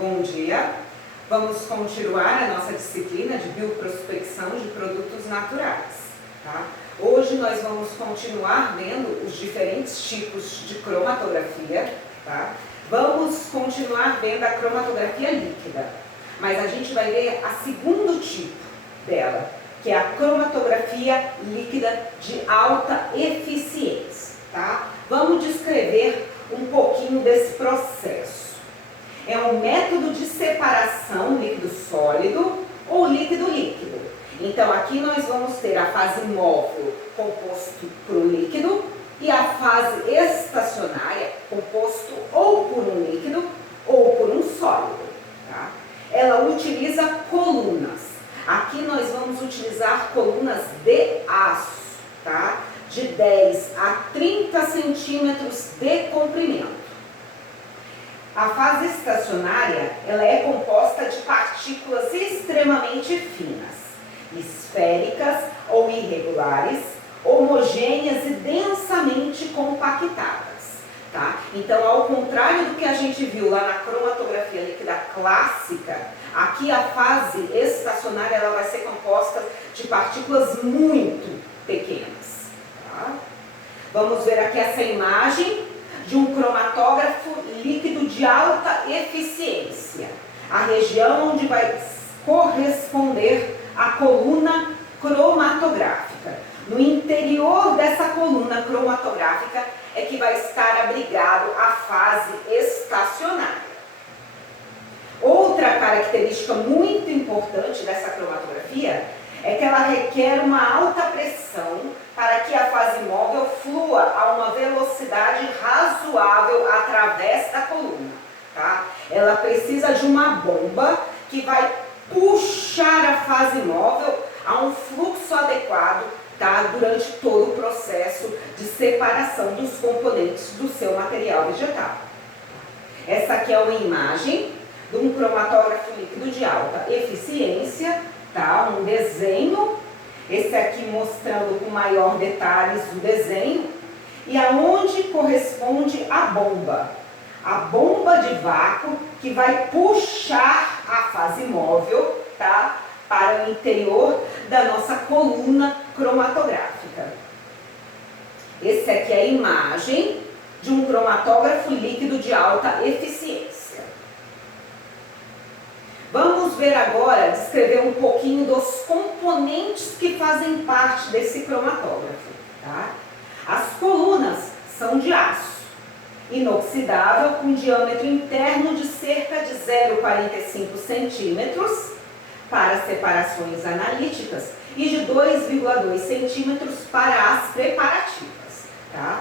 Bom dia! Vamos continuar a nossa disciplina de bioprospecção de produtos naturais. Tá? Hoje nós vamos continuar vendo os diferentes tipos de cromatografia. Tá? Vamos continuar vendo a cromatografia líquida, mas a gente vai ver a segundo tipo dela, que é a cromatografia líquida de alta eficiência. Tá? Vamos descrever um pouquinho desse processo. É um método de separação líquido-sólido ou líquido-líquido. Então, aqui nós vamos ter a fase móvel composto por um líquido e a fase estacionária composto ou por um líquido ou por um sólido. Tá? Ela utiliza colunas. Aqui nós vamos utilizar colunas de aço, tá? De 10 a 30 centímetros de comprimento. A fase estacionária, ela é composta de partículas extremamente finas, esféricas ou irregulares, homogêneas e densamente compactadas. Tá? Então, ao contrário do que a gente viu lá na cromatografia líquida clássica, aqui a fase estacionária ela vai ser composta de partículas muito pequenas. Tá? Vamos ver aqui essa imagem de um cromatógrafo líquido de alta eficiência. A região onde vai corresponder a coluna cromatográfica. No interior dessa coluna cromatográfica é que vai estar abrigado a fase estacionária. Outra característica muito importante dessa cromatografia é que ela requer uma alta pressão para que a fase móvel flua a uma velocidade razoável através da coluna. Tá? Ela precisa de uma bomba que vai puxar a fase móvel a um fluxo adequado, tá? Durante todo o processo de separação dos componentes do seu material vegetal. Essa aqui é uma imagem de um cromatógrafo líquido de alta eficiência, tá? Um desenho. Esse aqui mostrando com maior detalhes o desenho e aonde corresponde a bomba de vácuo que vai puxar a fase móvel, tá, para o interior da nossa coluna cromatográfica. Esse aqui é a imagem de um cromatógrafo líquido de alta eficiência. Vamos ver agora, descrever um pouquinho dos componentes que fazem parte desse cromatógrafo. Tá? As colunas são de aço, inoxidável, com diâmetro interno de cerca de 0,45 centímetros para separações analíticas e de 2,2 centímetros para as preparativas. Tá?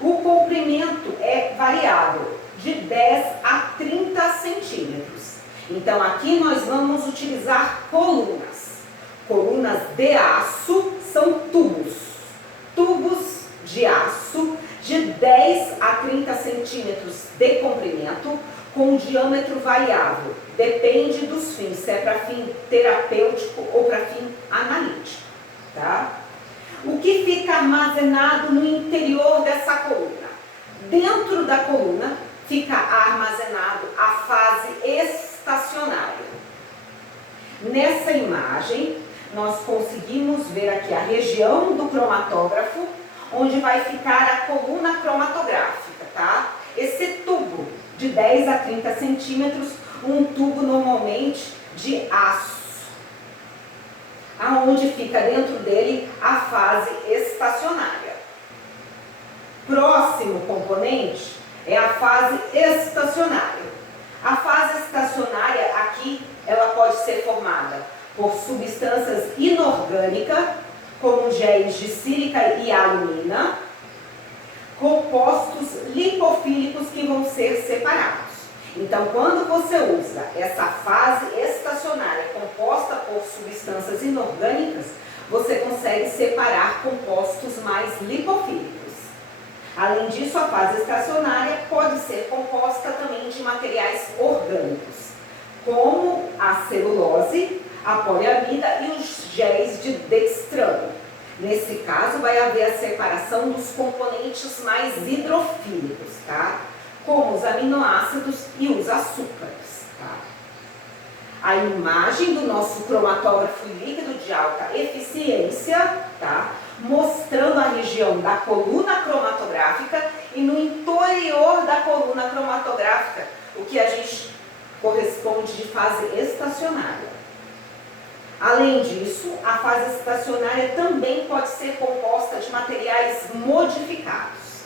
O comprimento é variável, de 10 a 30 centímetros. Então, aqui nós vamos utilizar colunas. Colunas de aço são tubos. Tubos de aço de 10 a 30 centímetros de comprimento, com diâmetro variável. Depende dos fins, se é para fim terapêutico ou para fim analítico. Tá? O que fica armazenado no interior dessa coluna? Dentro da coluna fica armazenado a fase estacionária. Nessa imagem, nós conseguimos ver aqui a região do cromatógrafo, onde vai ficar a coluna cromatográfica, tá? Esse tubo de 10 a 30 centímetros, um tubo normalmente de aço, aonde fica dentro dele a fase estacionária. Próximo componente é a fase estacionária. A fase estacionária aqui, ela pode ser formada por substâncias inorgânicas, como géis de sílica e alumina, compostos lipofílicos que vão ser separados. Então, quando você usa essa fase estacionária composta por substâncias inorgânicas, você consegue separar compostos mais lipofílicos. Além disso, a fase estacionária pode ser composta também de materiais orgânicos, como a celulose, a poliamida e os géis de dextrano. Nesse caso, vai haver a separação dos componentes mais hidrofílicos, tá? Como os aminoácidos e os açúcares. Tá? A imagem do nosso cromatógrafo líquido de alta eficiência, tá? Mostrando a região da coluna cromatográfica e no interior da coluna cromatográfica, o que a gente corresponde de fase estacionária. Além disso, a fase estacionária também pode ser composta de materiais modificados,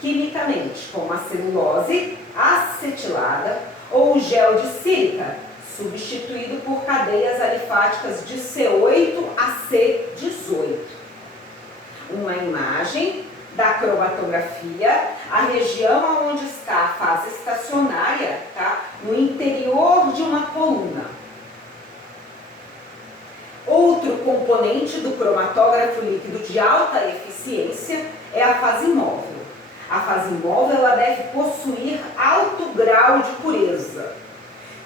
quimicamente, como a celulose acetilada ou o gel de sílica, substituído por cadeias alifáticas de C8 a C18. Uma imagem da cromatografia, a região onde está a fase estacionária, tá? No interior de uma coluna. Outro componente do cromatógrafo líquido de alta eficiência é a fase móvel. A fase móvel ela deve possuir alto grau de pureza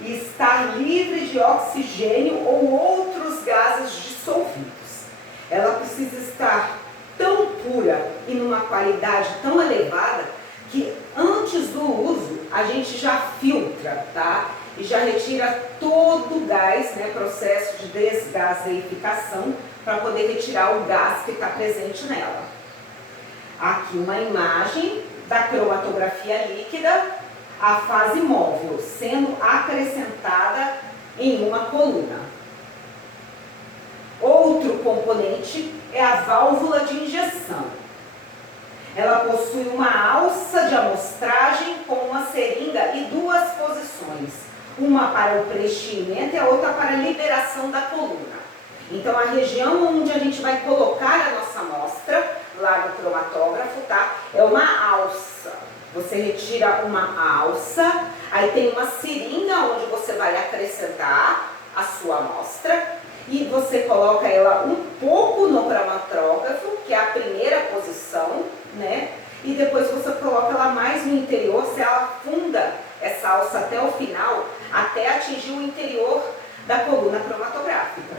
e estar livre de oxigênio ou outros gases dissolvidos. Ela precisa estar tão pura e numa qualidade tão elevada que antes do uso a gente já filtra, tá? E já retira todo o gás, né, processo de desgaseificação, para poder retirar o gás que está presente nela. Aqui uma imagem da cromatografia líquida, a fase móvel, sendo acrescentada em uma coluna. Outro componente é a válvula de injeção. Ela possui uma alça de amostragem com uma seringa e duas posições. Uma para o preenchimento e a outra para a liberação da coluna. Então, a região onde a gente vai colocar a nossa amostra, lá no cromatógrafo, tá? É uma alça. Você retira uma alça, aí tem uma seringa onde você vai acrescentar a sua amostra e você coloca ela um pouco no cromatógrafo, que é a primeira posição, né? E depois você coloca ela mais no interior, você afunda essa alça até o final, até atingir o interior da coluna cromatográfica.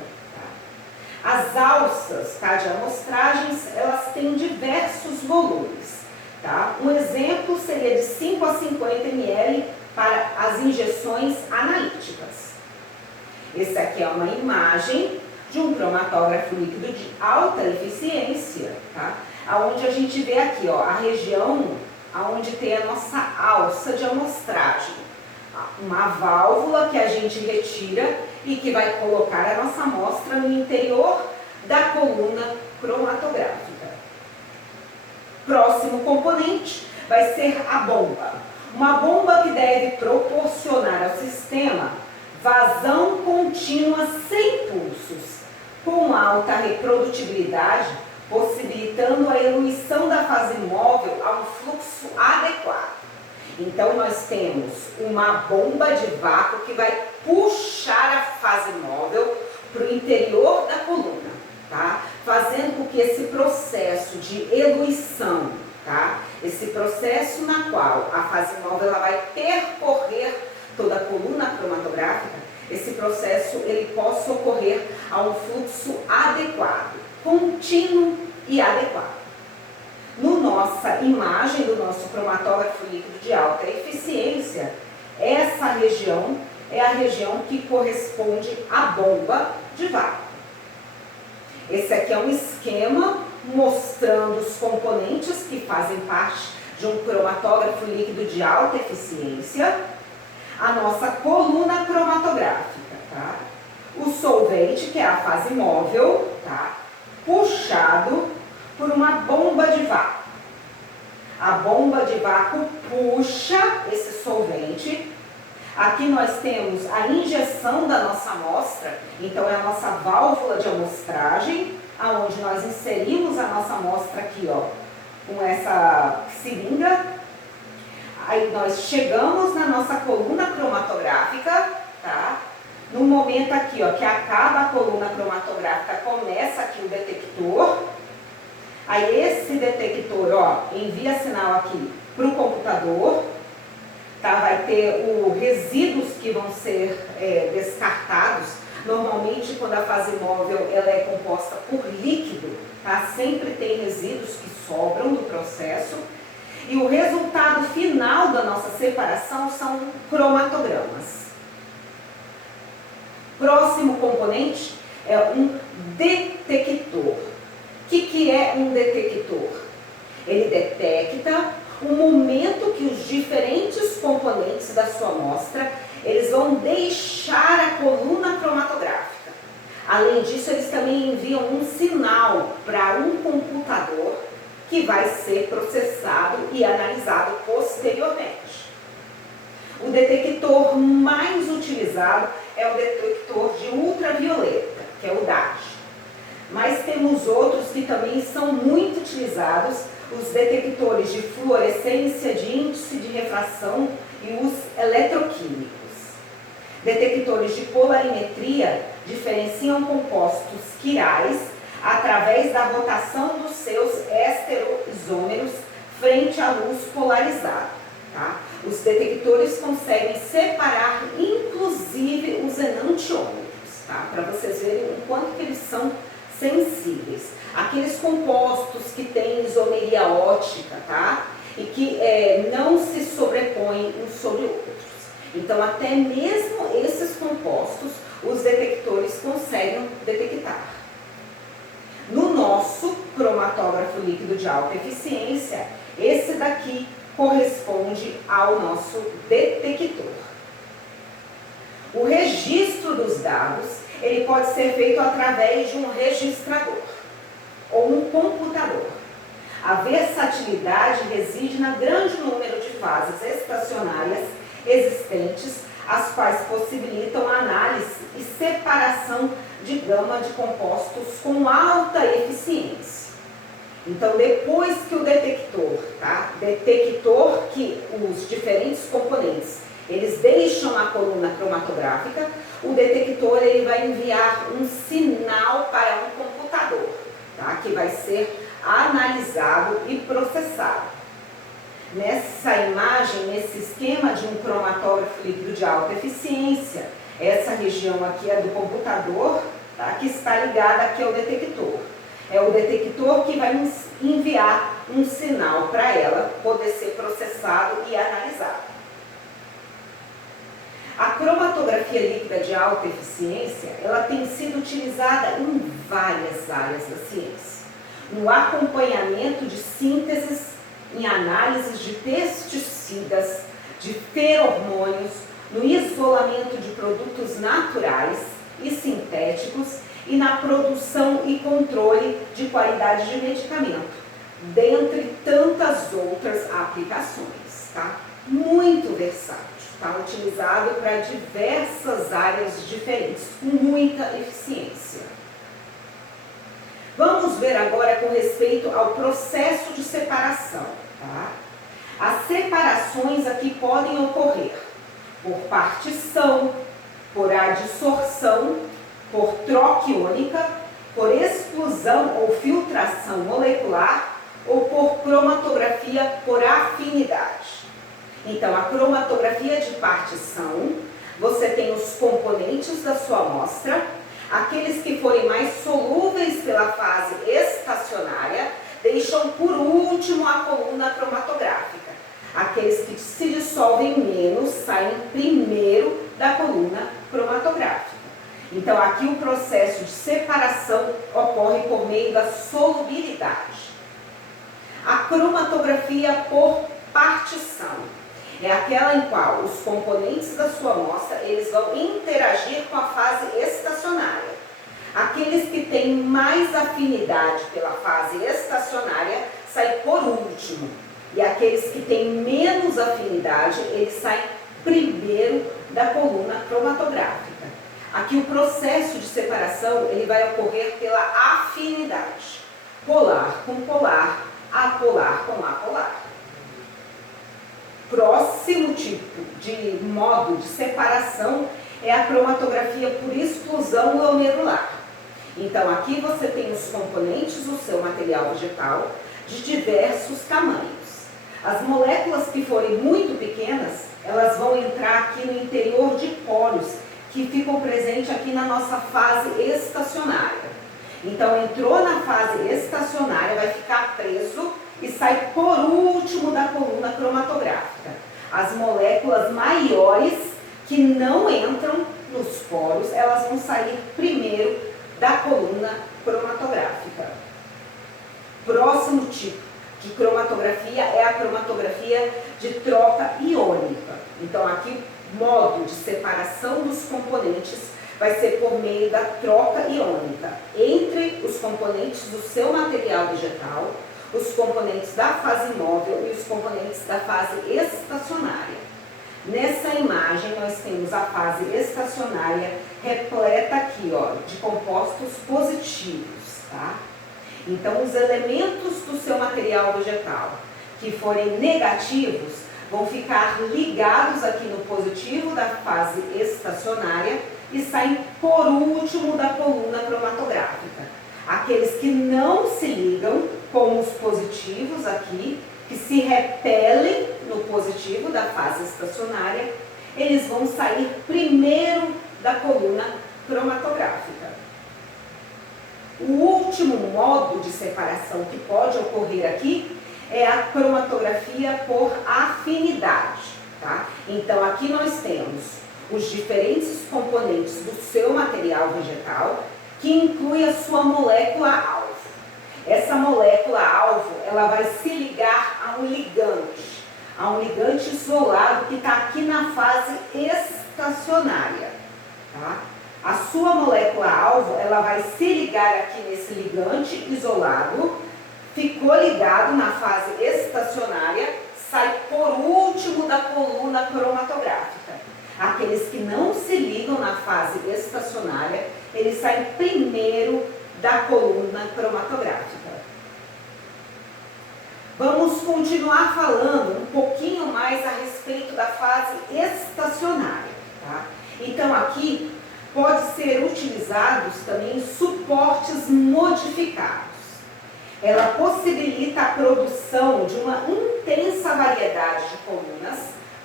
Tá? As alças, tá, de amostragens, elas têm diversos volumes. Tá? Um exemplo seria de 5 a 50 ml para as injeções analíticas. Esse aqui é uma imagem de um cromatógrafo líquido de alta eficiência, tá? Onde a gente vê aqui, ó, a região onde tem a nossa alça de amostragem. Uma válvula que a gente retira e que vai colocar a nossa amostra no interior da coluna cromatográfica. Próximo componente vai ser a bomba. Uma bomba que deve proporcionar ao sistema vazão contínua sem pulsos, com alta reprodutibilidade, possibilitando a eluição da fase móvel a um fluxo adequado. Então, nós temos uma bomba de vácuo que vai puxar a fase móvel para o interior da coluna, tá? Fazendo com que esse processo de eluição, tá? Esse processo na qual a fase móvel ela vai percorrer toda a coluna cromatográfica, esse processo ele possa ocorrer a um fluxo adequado, contínuo e adequado. No nossa imagem do nosso cromatógrafo líquido de alta eficiência, essa região é a região que corresponde à bomba de vácuo. Esse aqui é um esquema mostrando os componentes que fazem parte de um cromatógrafo líquido de alta eficiência, a nossa coluna cromatográfica, tá? O solvente, que é a fase móvel, tá? Puxado por uma bomba de vácuo. A bomba de vácuo puxa esse solvente. Aqui nós temos a injeção da nossa amostra, então é a nossa válvula de amostragem, aonde nós inserimos a nossa amostra aqui, ó, com essa seringa. Aí nós chegamos na nossa coluna cromatográfica, tá? No momento aqui, ó, que acaba a coluna cromatográfica, começa aqui o detector. Aí esse detector, ó, envia sinal aqui para o computador, tá? Vai ter os resíduos que vão ser descartados. Normalmente, quando a fase móvel ela é composta por líquido, tá? Sempre tem resíduos que sobram do processo. E o resultado final da nossa separação são cromatogramas. Próximo componente é um detector. O que é um detector? Ele detecta o momento que os diferentes componentes da sua amostra eles vão deixar a coluna cromatográfica. Além disso, eles também enviam um sinal para um computador que vai ser processado e analisado posteriormente. O detector mais utilizado é o detector de ultravioleta, que é o DAT. Mas temos outros que também são muito utilizados, os detectores de fluorescência, de índice de refração e os eletroquímicos. Detectores de polarimetria diferenciam compostos quirais através da rotação dos seus estereoisômeros frente à luz polarizada. Tá? Os detectores conseguem separar inclusive os enantiômetros, tá? Para vocês verem o quanto que eles são sensíveis. Aqueles compostos que têm isomeria ótica, tá? E que não se sobrepõem uns sobre outros. Então, até mesmo esses compostos, os detectores conseguem detectar. No nosso cromatógrafo líquido de alta eficiência, esse daqui corresponde ao nosso detector. O registro dos dados, ele pode ser feito através de um registrador ou um computador. A versatilidade reside no grande número de fases estacionárias existentes, as quais possibilitam a análise e separação de gama de compostos com alta eficiência. Então, depois que o detector, tá? Detector que os diferentes componentes, eles deixam a coluna cromatográfica, o detector ele vai enviar um sinal para um computador, tá? Que vai ser analisado e processado. Nessa imagem, nesse esquema de um cromatógrafo líquido de alta eficiência, essa região aqui é do computador, tá? Que está ligada aqui ao detector. É o detector que vai enviar um sinal para ela poder ser processado e analisado. A cromatografia líquida de alta eficiência, ela tem sido utilizada em várias áreas da ciência. No acompanhamento de sínteses, em análises de pesticidas, de feromônios, no isolamento de produtos naturais e sintéticos e na produção e controle de qualidade de medicamento, dentre tantas outras aplicações, tá? Muito versátil, tá? Utilizado para diversas áreas diferentes, com muita eficiência. Vamos ver agora com respeito ao processo de separação, tá? As separações aqui podem ocorrer por partição, por adsorção, por troca iônica, por exclusão ou filtração molecular ou por cromatografia por afinidade. Então, a cromatografia de partição, você tem os componentes da sua amostra, aqueles que forem mais solúveis pela fase estacionária, deixam por último a coluna cromatográfica. Aqueles que se dissolvem menos, saem primeiro da coluna cromatográfica. Então, aqui o processo de separação ocorre por meio da solubilidade. A cromatografia por partição é aquela em qual os componentes da sua amostra eles vão interagir com a fase estacionária. Aqueles que têm mais afinidade pela fase estacionária saem por último. E aqueles que têm menos afinidade, eles saem primeiro da coluna cromatográfica. Aqui o processo de separação ele vai ocorrer pela afinidade. Polar com polar, apolar com apolar. Próximo tipo de modo de separação é a cromatografia por exclusão glomerular. Então, aqui você tem os componentes do seu material vegetal de diversos tamanhos. As moléculas que forem muito pequenas, elas vão entrar aqui no interior de pólios, que ficam presentes aqui na nossa fase estacionária. Então, entrou na fase estacionária, vai ficar preso e sai por último da coluna cromatográfica. As moléculas maiores que não entram nos poros, elas vão sair primeiro da coluna cromatográfica. Próximo tipo de cromatografia é a cromatografia de troca iônica. Então aqui o modo de separação dos componentes vai ser por meio da troca iônica entre os componentes do seu material vegetal, os componentes da fase móvel e os componentes da fase estacionária. Nessa imagem nós temos a fase estacionária repleta aqui, ó, de compostos positivos, tá? Então os elementos do seu material vegetal que forem negativos vão ficar ligados aqui no positivo da fase estacionária e saem por último da coluna cromatográfica. Aqueles que não se ligam, como os positivos aqui, que se repelem no positivo da fase estacionária, eles vão sair primeiro da coluna cromatográfica. O último modo de separação que pode ocorrer aqui é a cromatografia por afinidade, tá? Então aqui nós temos os diferentes componentes do seu material vegetal, que inclui a sua molécula-alvo. Essa molécula-alvo, ela vai se ligar a um ligante isolado que está aqui na fase estacionária, tá? A sua molécula-alvo, ela vai se ligar aqui nesse ligante isolado, ficou ligado na fase estacionária, sai por último da coluna cromatográfica. Aqueles que não se ligam na fase estacionária, eles saem primeiro da coluna cromatográfica. Vamos continuar falando um pouquinho mais a respeito da fase estacionária, tá? Então aqui pode ser utilizados também suportes modificados. Ela possibilita a produção de uma intensa variedade de colunas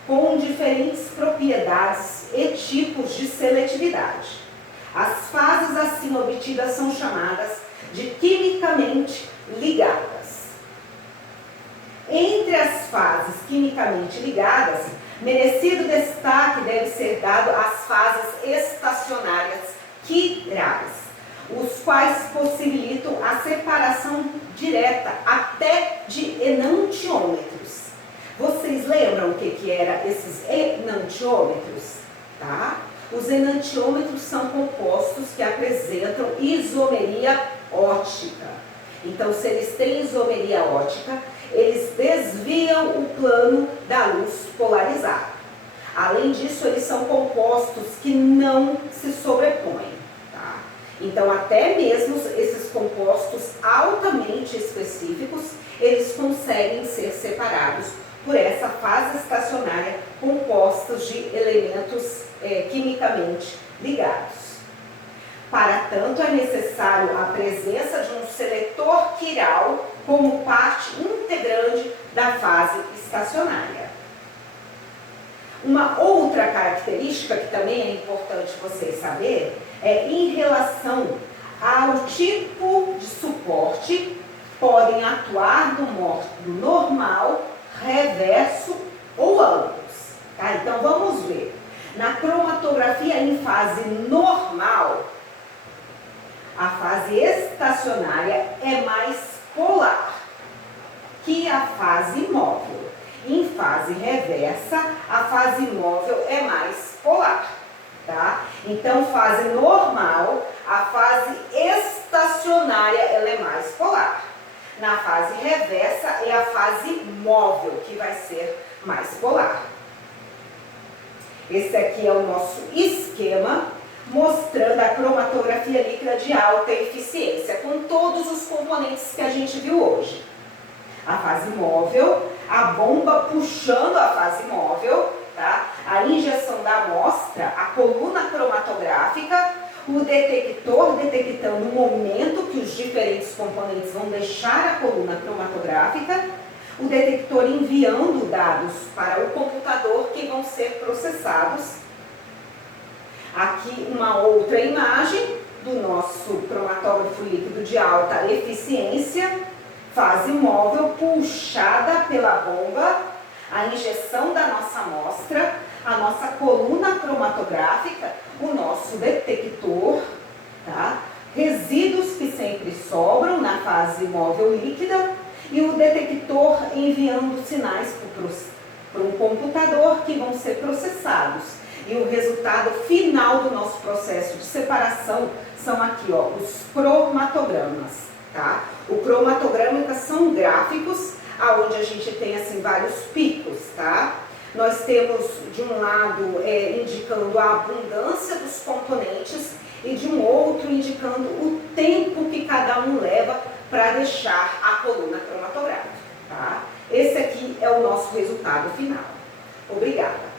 com diferentes propriedades e tipos de seletividade. As fases assim obtidas são chamadas de quimicamente ligadas. Entre as fases quimicamente ligadas, merecido destaque deve ser dado às fases estacionárias quirais, os quais possibilitam a separação direta até de enantiômetros. Vocês lembram o que eram esses enantiômetros? Tá? Os enantiômetros são compostos que apresentam isomeria ótica. Então, se eles têm isomeria ótica, eles desviam o plano da luz polarizada. Além disso, eles são compostos que não se sobrepõem. Tá? Então, até mesmo esses compostos altamente específicos, eles conseguem ser separados por essa fase estacionária compostos de elementos quimicamente ligados. Para tanto, é necessário a presença de um seletor quiral como parte integrante da fase estacionária. Uma outra característica que também é importante vocês saberem é em relação ao tipo de suporte, podem atuar no modo normal, reverso ou ambos. Tá? Então vamos ver. Na cromatografia em fase normal, a fase estacionária é mais polar que a fase móvel. Em fase reversa, a fase móvel é mais polar. Tá? Então, fase normal, a fase estacionária ela é mais polar. Na fase reversa é a fase móvel, que vai ser mais polar. Esse aqui é o nosso esquema, mostrando a cromatografia líquida de alta eficiência, com todos os componentes que a gente viu hoje. A fase móvel, a bomba puxando a fase móvel, tá? A injeção da amostra, a coluna cromatográfica, o detector detectando o momento que os diferentes componentes vão deixar a coluna cromatográfica, o detector enviando dados para o computador que vão ser processados. Aqui uma outra imagem do nosso cromatógrafo líquido de alta eficiência, fase móvel puxada pela bomba, a injeção da nossa amostra, a nossa coluna cromatográfica, o nosso detector, tá? Resíduos que sempre sobram na fase móvel líquida e o detector enviando sinais para um computador que vão ser processados. E o resultado final do nosso processo de separação são aqui, ó, os cromatogramas, tá? O cromatograma são gráficos aonde a gente tem assim vários picos, tá? Nós temos de um lado indicando a abundância dos componentes e de um outro indicando o tempo que cada um leva para deixar a coluna cromatográfica, tá? Esse aqui é o nosso resultado final. Obrigada.